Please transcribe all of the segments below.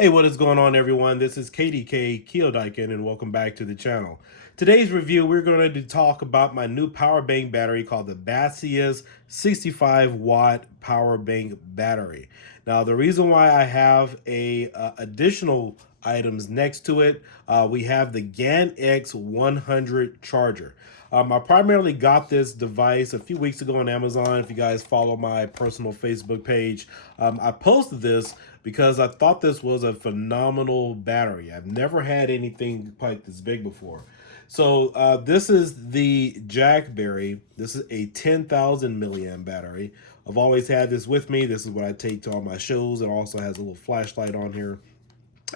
Hey, what is going on, everyone? This is kiodiekin, and welcome back to the channel. Today's review, we're going to talk about my new power bank battery called the Baseus 65W power bank battery. Now, the reason why I have additional items next to it, we have the GAN X100 charger. I primarily got this device a few weeks ago on Amazon. If you guys follow my personal Facebook page, I posted this because I thought this was a phenomenal battery. I've never had anything like this big before. So this is the Jackberry. This is a 10,000 milliamp battery. I've always had this with me. This is what I take to all my shows. It also has a little flashlight on here.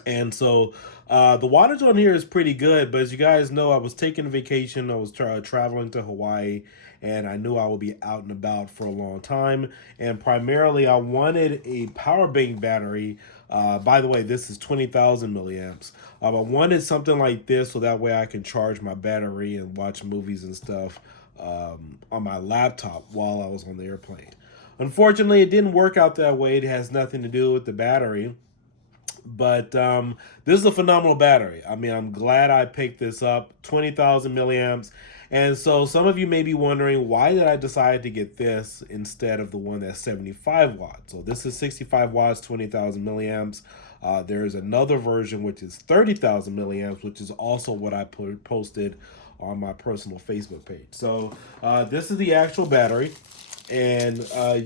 And so the wattage on here is pretty good, but as you guys know, I was taking a vacation. I was traveling to Hawaii, and I knew I would be out and about for a long time. And primarily, I wanted a power bank battery. By the way, this is 20,000 milliamps. I wanted something like this so that way I can charge my battery and watch movies and stuff on my laptop while I was on the airplane. Unfortunately, it didn't work out that way. It has nothing to do with the battery. But this is a phenomenal battery. I mean, I'm glad I picked this up, 20,000 milliamps. And so some of you may be wondering, why did I decide to get this instead of the one that's 75 watts? So this is 65 watts, 20,000 milliamps. There's another version, which is 30,000 milliamps, which is also what I posted on my personal Facebook page. So this is the actual battery. And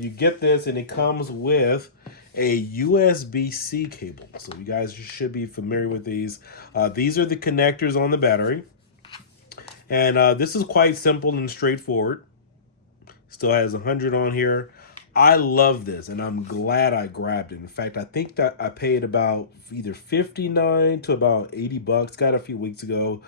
you get this, and it comes with a USB-C cable. So you guys should be familiar with these. These are the connectors on the battery. And this is quite simple and straightforward. Still has 100 on here. I love this, and I'm glad I grabbed it. In fact, I think that I paid about either 59 to about 80 bucks. Got it a few weeks ago.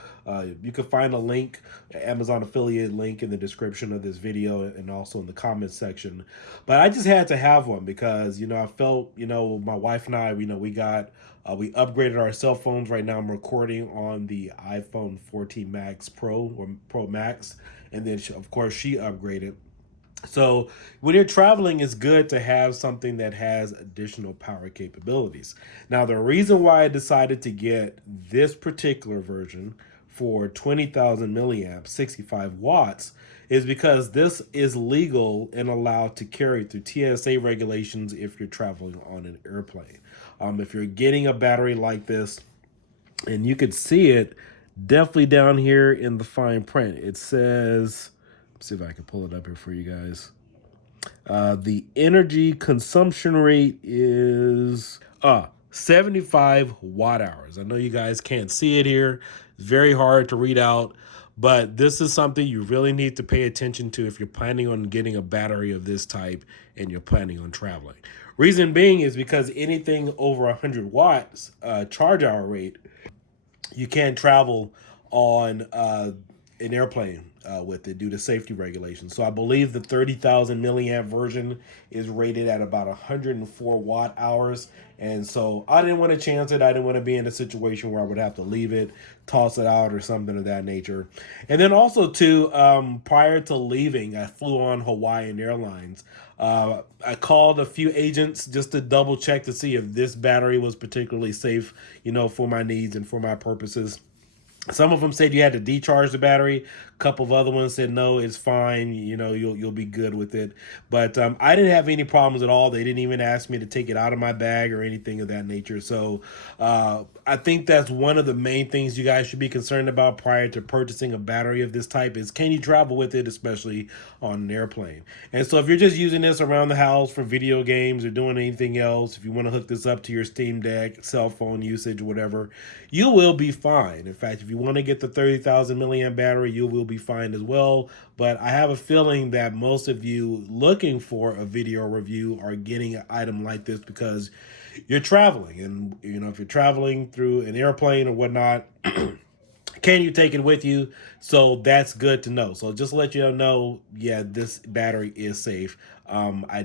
You can find a link, Amazon affiliate link in the description of this video and also in the comments section. But I just had to have one because, I felt, my wife and I, we upgraded our cell phones. Right now I'm recording on the iPhone 14 Max Pro or Pro Max. And then, of course, she upgraded. So when you're traveling, it's good to have something that has additional power capabilities. Now, the reason why I decided to get this particular version for 20,000 milliamps, 65 watts, is because this is legal and allowed to carry through TSA regulations if you're traveling on an airplane. If you're getting a battery like this, and you could see it definitely down here in the fine print, it says, see if I can pull it up here for you guys. The energy consumption rate is 75 watt hours. I know you guys can't see it here. It's very hard to read out, but this is something you really need to pay attention to if you're planning on getting a battery of this type and you're planning on traveling. Reason being is because anything over 100 watts charge hour rate, you can't travel on an airplane with it due to safety regulations. So I believe the 30,000 milliamp version is rated at about 104 watt hours. And so I didn't want to chance it. I didn't want to be in a situation where I would have to leave it, toss it out or something of that nature. And then also too, prior to leaving, I flew on Hawaiian Airlines. I called a few agents just to double check to see if this battery was particularly safe, for my needs and for my purposes. Some of them said you had to decharge the battery. A couple of other ones said no, it's fine. You'll be good with it. But I didn't have any problems at all. They didn't even ask me to take it out of my bag or anything of that nature. So I think that's one of the main things you guys should be concerned about prior to purchasing a battery of this type is, can you travel with it, especially on an airplane? And so if you're just using this around the house for video games or doing anything else, if you want to hook this up to your Steam Deck, cell phone usage, whatever, you will be fine. In fact, if you want to get the 30,000 milliamp battery, you will be fine as well. But I have a feeling that most of you looking for a video review are getting an item like this because you're traveling. And, if you're traveling through an airplane or whatnot, can you take it with you? So that's good to know. So just to let you know, yeah, this battery is safe. My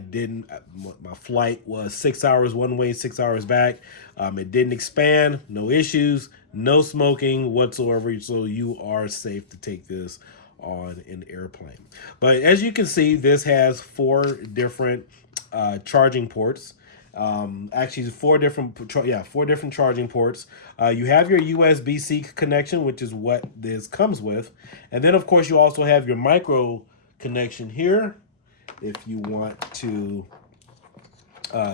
flight was 6 hours one way, 6 hours back. It didn't expand, no issues, no smoking whatsoever. So you are safe to take this on an airplane. But as you can see, this has 4 different charging ports. Actually, four different charging ports. You have your USB-C connection, which is what this comes with, and then of course you also have your micro connection here if you want to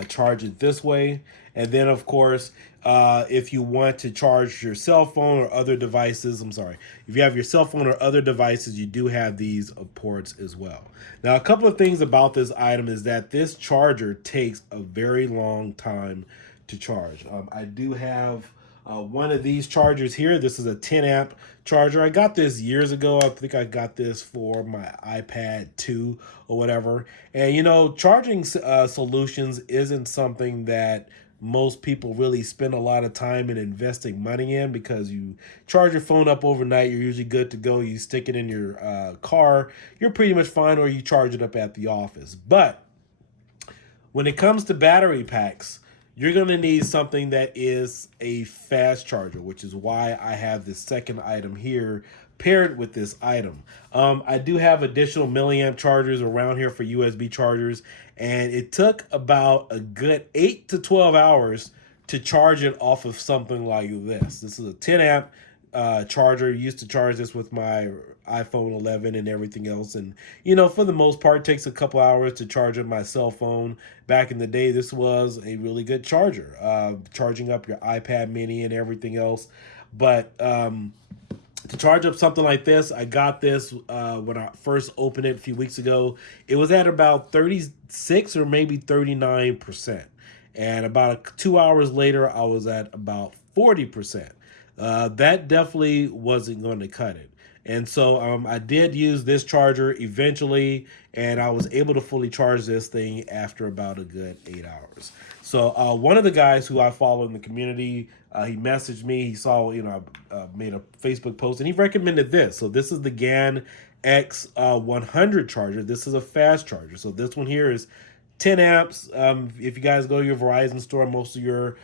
charge it this way. And then of course, if you want to charge your cell phone or other devices, if you have your cell phone or other devices, you do have these ports as well. Now, a couple of things about this item is that this charger takes a very long time to charge. I do have one of these chargers here. This is a 10 amp charger. I got this years ago. I think I got this for my iPad 2 or whatever. And you know, charging solutions isn't something that most people really spend a lot of time in investing money in, because you charge your phone up overnight, you're usually good to go. You stick it in your car, you're pretty much fine, or you charge it up at the office. But when it comes to battery packs, you're going to need something that is a fast charger, which is why I have this second item here paired with this item. I do have additional milliamp chargers around here for USB chargers, and it took about a good 8 to 12 hours to charge it off of something like this. This is a 10 amp charger. Used to charge this with my iPhone 11 and everything else, and you know, for the most part, it takes a couple hours to charge up my cell phone. Back in the day, this was a really good charger, charging up your iPad mini and everything else. But to charge up something like this, I got this when I first opened it a few weeks ago. It was at about 36 or maybe 39%. And about 2 hours later, I was at about 40%. That definitely wasn't going to cut it. And so I did use this charger eventually, and I was able to fully charge this thing after about a good 8 hours. So one of the guys who I follow in the community, he messaged me. He saw, you know, I made a Facebook post, and he recommended this. So this is the GAN X100 charger. This is a fast charger. So this one here is 10 amps. If you guys go to your Verizon store, most of your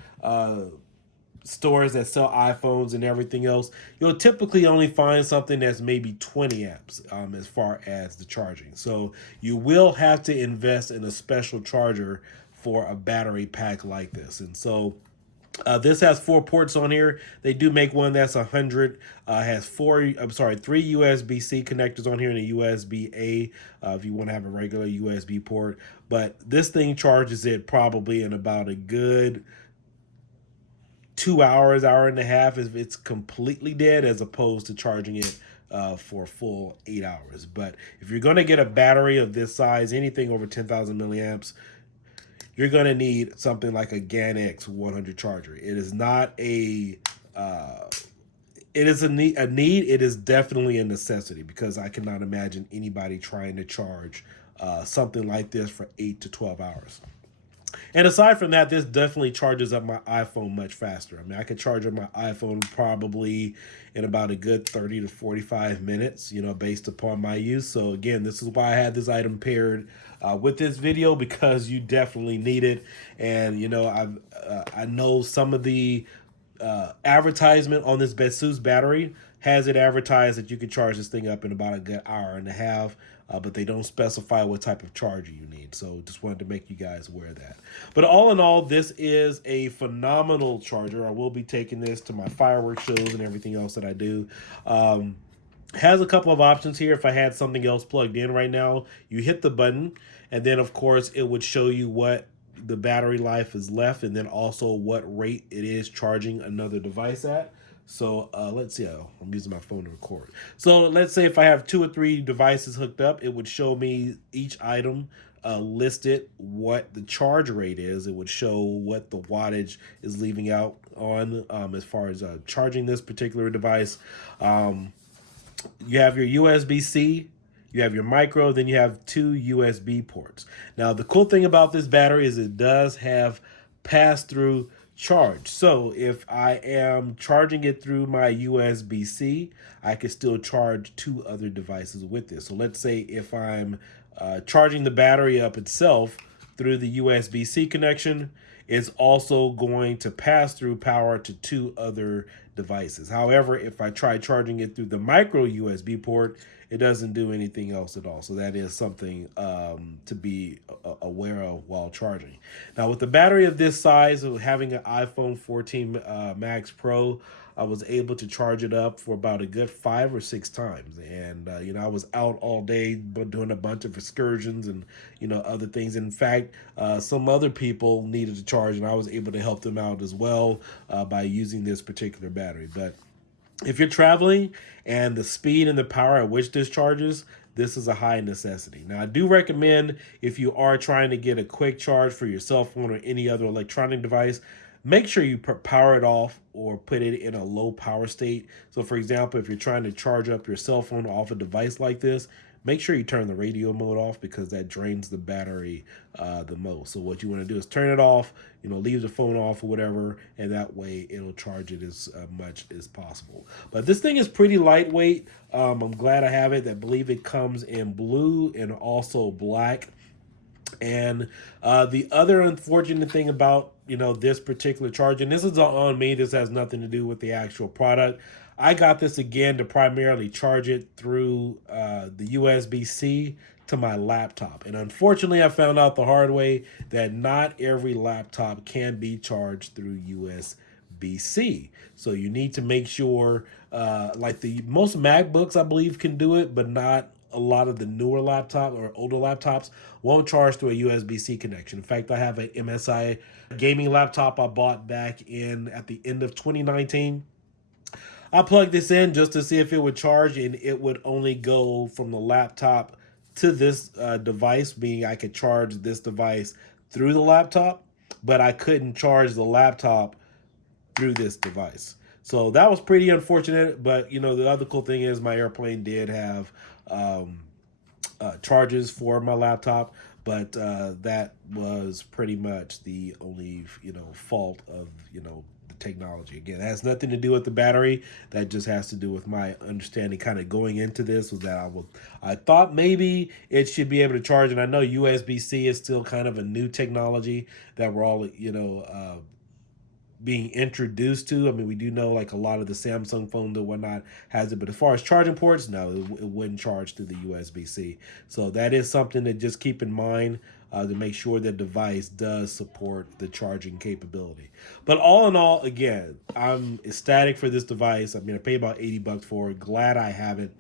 stores that sell iPhones and everything else, you'll typically only find something that's maybe 20 amps as far as the charging. So you will have to invest in a special charger for a battery pack like this. And so this has 4 ports on here. They do make one that's 100. Has 3 USB-C connectors on here and a USB-A if you want to have a regular USB port. But this thing charges it probably in about a good 2 hours, hour and a half if it's completely dead, as opposed to charging it for a full 8 hours. But if you're going to get a battery of this size, anything over 10,000 milliamps, you're going to need something like a GAN X100 charger. It is not a it is a need. It is definitely a necessity, because I cannot imagine anybody trying to charge something like this for 8 to 12 hours. And aside from that, this definitely charges up my iPhone much faster. I mean, I could charge up my iPhone probably in about a good 30 to 45 minutes, you know, based upon my use. So again, this is why I had this item paired with this video, because you definitely need it. And, you know, I know some of the advertisement on this Baseus battery has it advertised that you can charge this thing up in about a good hour and a half, but they don't specify what type of charger you need. So just wanted to make you guys aware of that. But all in all, this is a phenomenal charger. I will be taking this to my fireworks shows and everything else that I do. Has a couple of options here. If I had something else plugged in right now, you hit the button, and then of course it would show you what the battery life is left, and then also what rate it is charging another device at. So let's see, I'm using my phone to record. So let's say if I have 2 or 3 devices hooked up, it would show me each item listed, what the charge rate is. It would show what the wattage is leaving out on as far as charging this particular device. You have your USB-C, you have your micro, then you have 2 USB ports. Now, the cool thing about this battery is it does have pass-through charge. So if I am charging it through my USB-C, I can still charge 2 other devices with this. So let's say if I'm charging the battery up itself through the USB-C connection, it's also going to pass through power to 2 other devices. However, if I try charging it through the micro USB port, it doesn't do anything else at all. So that is something to be aware of while charging. Now, with the battery of this size, having an iPhone 14 Max Pro, I was able to charge it up for about a good 5 or 6 times. And, I was out all day doing a bunch of excursions and, other things. In fact, some other people needed to charge, and I was able to help them out as well by using this particular battery. But if you're traveling and the speed and the power at which this charges, this is a high necessity. Now, I do recommend if you are trying to get a quick charge for your cell phone or any other electronic device, make sure you power it off or put it in a low power state. So, for example, if you're trying to charge up your cell phone off a device like this, make sure you turn the radio mode off because that drains the battery the most. So what you want to do is turn it off, leave the phone off or whatever, and that way it'll charge it as much as possible. But this thing is pretty lightweight. I'm glad I have it. I believe it comes in blue and also black. And the other unfortunate thing about this particular charger, and this is on me, this has nothing to do with the actual product. I got this again to primarily charge it through the USB-C to my laptop. And unfortunately, I found out the hard way that not every laptop can be charged through USB-C. So you need to make sure, like the most MacBooks, I believe, can do it, but not a lot of the newer laptop or older laptops won't charge through a USB-C connection. In fact, I have an MSI gaming laptop I bought back at the end of 2019. I plugged this in just to see if it would charge, and it would only go from the laptop to this device, meaning I could charge this device through the laptop, but I couldn't charge the laptop through this device. So that was pretty unfortunate, but the other cool thing is my airplane did have charges for my laptop, but that was pretty much the only fault of the technology. Again, it has nothing to do with the battery. That just has to do with my understanding kind of going into this was that I thought maybe it should be able to charge, and I know USB-C is still kind of a new technology that we're all being introduced to. I mean, we do know like a lot of the Samsung phones and whatnot has it, but as far as charging ports, no, it wouldn't charge through the USB-C. So that is something to just keep in mind to make sure the device does support the charging capability. But all in all, again, I'm ecstatic for this device. I mean, I paid about $80 for it. Glad I have it.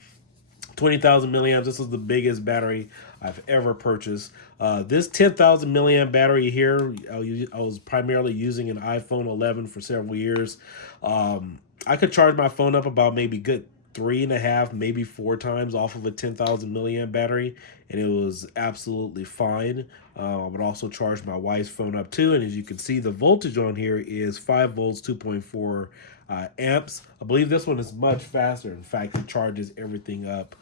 20,000 milliamps. This is the biggest battery I've ever purchased. This 10,000 milliamp battery here, I was primarily using an iPhone 11 for several years. I could charge my phone up about maybe good 3.5, maybe 4 times off of a 10,000 milliamp battery, and it was absolutely fine. I would also charge my wife's phone up too, and as you can see, the voltage on here is 5 volts, 2.4 amps. I believe this one is much faster. In fact, it charges everything up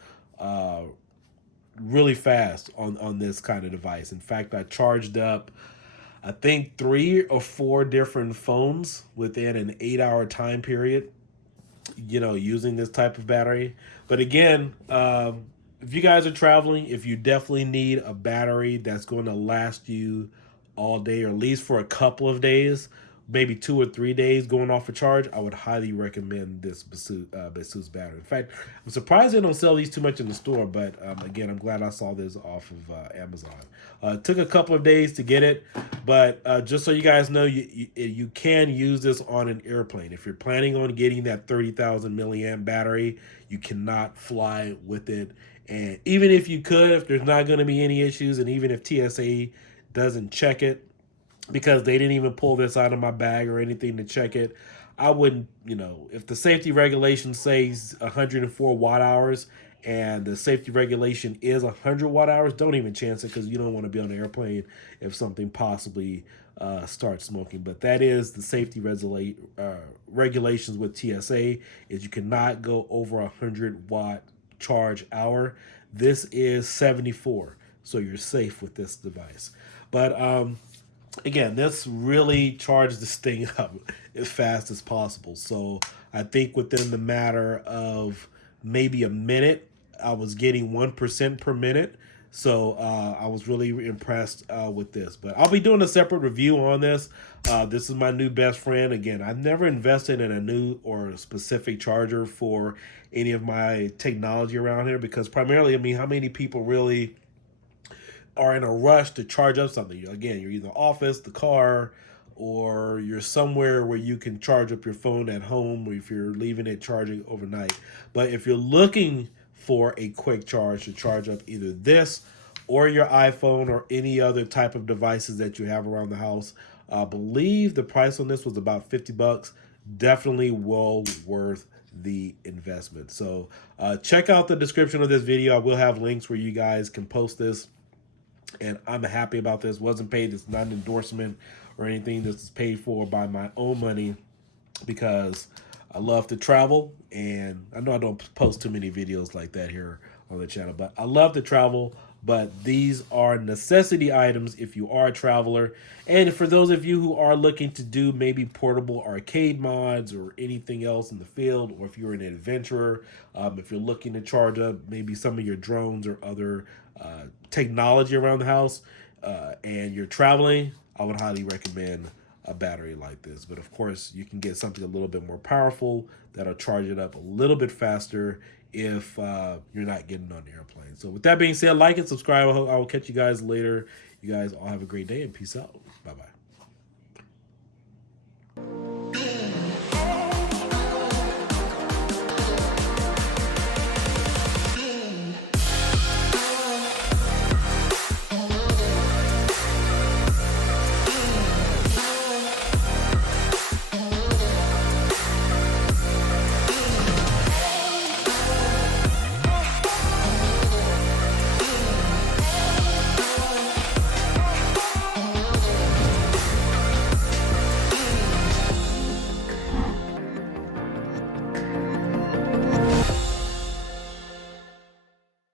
really fast on this kind of device. In fact, I charged up I think 3 or 4 different phones within an 8-hour time period, using this type of battery. But again, if you guys are traveling, if you definitely need a battery that's going to last you all day, or at least for a couple of days, maybe 2 or 3 days going off a charge, I would highly recommend this Baseus battery. In fact, I'm surprised they don't sell these too much in the store, but again, I'm glad I saw this off of Amazon. It took a couple of days to get it, but just so you guys know, you can use this on an airplane. If you're planning on getting that 30,000 milliamp battery, you cannot fly with it. And even if you could, if there's not going to be any issues, and even if TSA doesn't check it, because they didn't even pull this out of my bag or anything to check it, I wouldn't, if the safety regulation says 104 watt hours and the safety regulation is 100 watt hours, don't even chance it, because you don't want to be on an airplane if something possibly starts smoking. But that is the safety regulations with TSA, is you cannot go over 100 watt charge hour. This is 74, so you're safe with this device. But again, this really charged this thing up as fast as possible. So I think within the matter of maybe a minute, I was getting 1% per minute. So I was really impressed with this. But I'll be doing a separate review on this. This is my new best friend. Again, I've never invested in a new or a specific charger for any of my technology around here because primarily, I mean, how many people really are in a rush to charge up something? Again, you're either office, the car, or you're somewhere where you can charge up your phone at home, or if you're leaving it charging overnight. But if you're looking for a quick charge to charge up either this or your iPhone or any other type of devices that you have around the house, I believe the price on this was about $50. Definitely well worth the investment. So check out the description of this video. I will have links where you guys can post this. And I'm happy about this. Wasn't paid. It's not an endorsement or anything. This is paid for by my own money because I love to travel. And I know I don't post too many videos like that here on the channel, but I love to travel. But these are necessity items if you are a traveler. And for those of you who are looking to do maybe portable arcade mods or anything else in the field, or if you're an adventurer, if you're looking to charge up maybe some of your drones or other technology around the house, and you're traveling, I would highly recommend a battery like this. But of course, you can get something a little bit more powerful that'll charge it up a little bit faster if you're not getting on the airplane. So with that being said, like and subscribe. I will catch you guys later. You guys all have a great day and peace out.